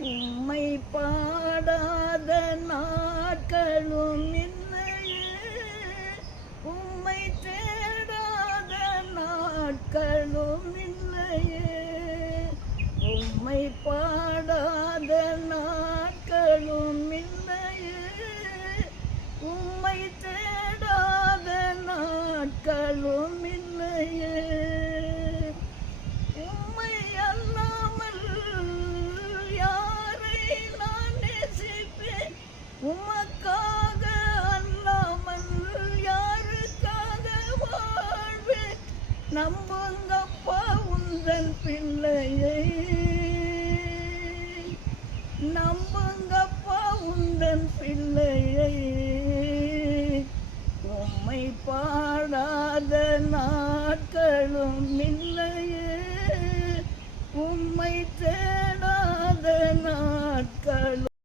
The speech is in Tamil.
உம்மை பாடாத நாட்களும் இல்லையே, உம்மை தேடாத நாட்களும் இல்லையே, உம்மை பாடாத நாட்களும் இல்லையே, உம்மை தேடாத நாட்களும்